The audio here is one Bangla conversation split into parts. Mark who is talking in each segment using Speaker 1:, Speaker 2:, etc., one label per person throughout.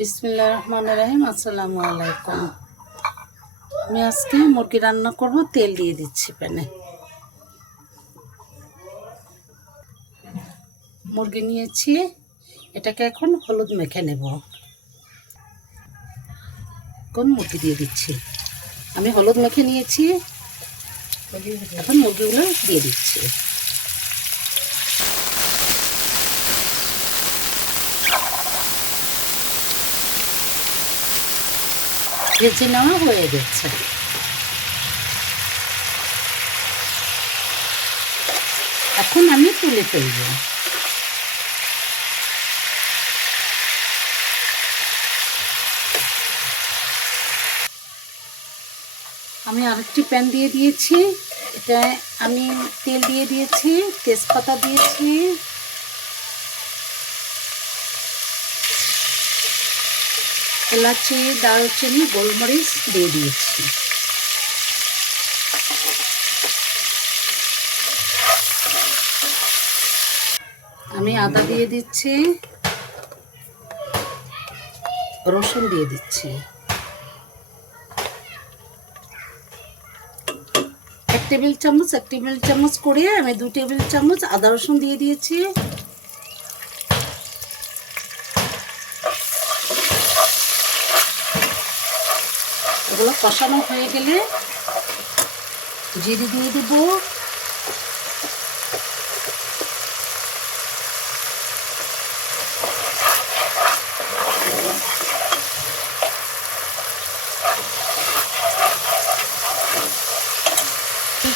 Speaker 1: বিসমিল্লা রহমান রাহিম, আসসালামু আলাইকুম। আমি আজকে মুরগি রান্না করব, তেল দিয়ে দিচ্ছি প্যানে। মুরগি নিয়েছি, এটাকে এখন হলুদ মেখে নেব। এখন মুরগি দিয়ে দিচ্ছি। আমি হলুদ মেখে নিয়েছি, এখন মুরগিগুলো দিয়ে দিচ্ছি। ভেজে নেওয়া হয়ে গেছে। এখন আমি তুলে ফেলব। আমি আরেকটি প্যান দিয়ে দিয়েছি। এটা আমি তেল দিয়ে দিয়েছি, তেজপাতা দিয়েছি। এলাচি, দারুচিনি, গোলমরিচ দিয়ে দিয়েছি। আমি আদা দিয়ে দিচ্ছি, রসুন দিয়ে দিচ্ছি। এক টেবিল চামচ, এক টেবিল চামচ করে আমি দু টেবিল চামচ আদা রসুন দিয়ে দিয়েছি। এগুলো কষানো হয়ে গেলে জিরে দিয়ে দেবো।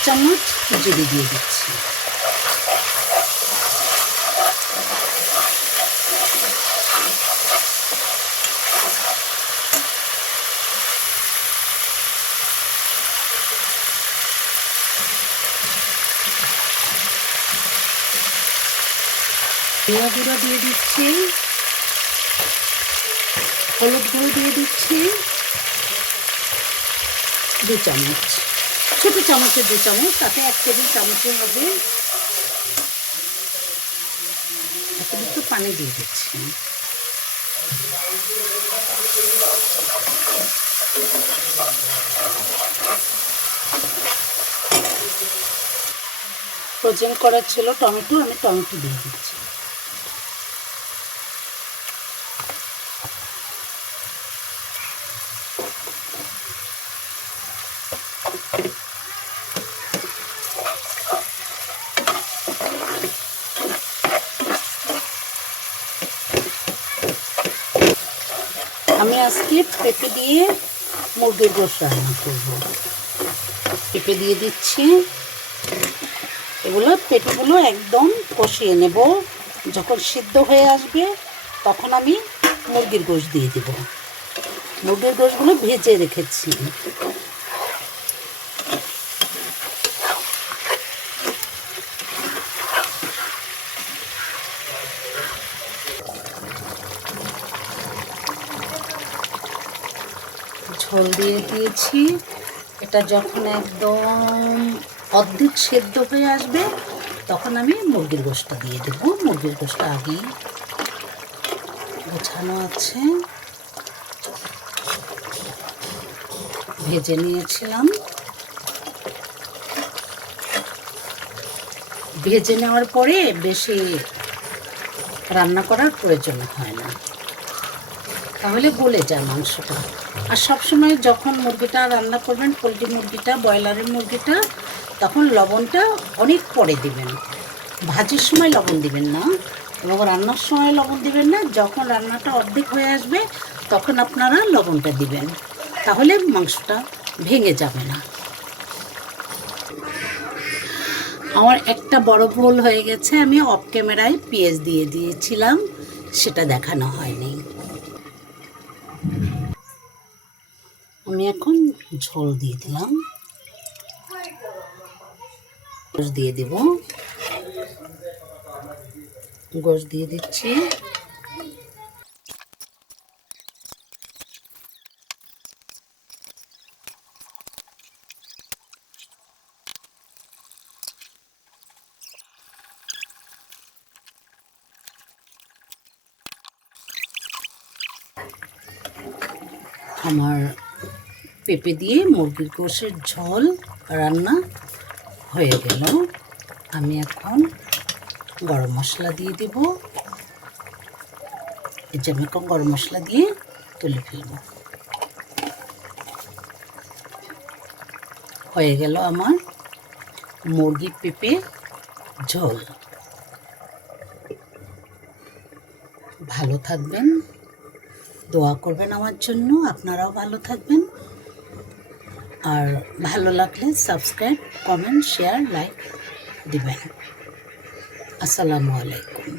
Speaker 1: চামচ জিরে দিয়ে দিচ্ছি। জিরা গুঁড়ো দিয়ে দিচ্ছি। হলুদ গুঁড়ো দিয়ে দিচ্ছি। দু চামচ। ছোটো চামচের দু চামচ, তাতে এক টেবিল চামচে হবে একটু পানি দিয়ে দিচ্ছি। ফ্রোজেন করার ছিল টমেটো, আমি টমেটো দিয়ে দিচ্ছি। আজকে পেঁপে দিয়ে মুরগির গোশ রান্না করব। পেঁপে দিয়ে দিচ্ছি। এগুলো পেঁপেগুলো একদম কষিয়ে নেব। যখন সিদ্ধ হয়ে আসবে, তখন আমি মুরগির গোশ দিয়ে দেব। মুরগির গোশগুলো ভেজে রেখেছি। ঝোল দিয়ে দিয়েছি। এটা যখন একদম অর্ধেক সেদ্ধ হয়ে আসবে, তখন আমি মুরগির গোশটা দিয়ে দেব। মুরগির গোশটা আগেই গোছানো আছে। ভেজে নিয়েছিলাম। ভেজে নেওয়ার পরে বেশি রান্না করার প্রয়োজন হয় না। তাহলে গলে যায় মাংসটা। আর সবসময় যখন মুরগিটা রান্না করবেন, পোলট্রি মুরগিটা, ব্রয়লারের মুরগিটা, তখন লবণটা অনেক পরে দিবেন। ভাজির সময় লবণ দিবেন না এবং রান্নার সময় লবণ দিবেন না। যখন রান্নাটা অর্ধেক হয়ে আসবে, তখন আপনারা লবণটা দিবেন। তাহলে মাংসটা ভেঙে যাবে না। আমার একটা বড় ভুল হয়ে গেছে। আমি অফ ক্যামেরায় পেঁয়াজ দিয়ে দিয়েছিলাম, সেটা দেখানো হয়নি। আমি এখন ঝোল দিয়ে দিলাম। গোশ দিয়ে দেব। গোশ দিয়ে দিচ্ছি। আমার পেঁপে দিয়ে মুরগির গোশের ঝোল রান্না হয়ে গেল। আমি এখন গরম মশলা দিয়ে দিব। এই যে আমি এখন গরম মশলা দিয়ে তুলে ফেলব। হয়ে গেল আমার মুরগির পেঁপে ঝোল। ভালো থাকবেন, দোয়া করবেন আমার জন্য, আপনারাও ভালো থাকবেন। আর ভালো লাগলে সাবস্ক্রাইব কমেন্ট শেয়ার লাইক দিবেন। আসসালামু আলাইকুম।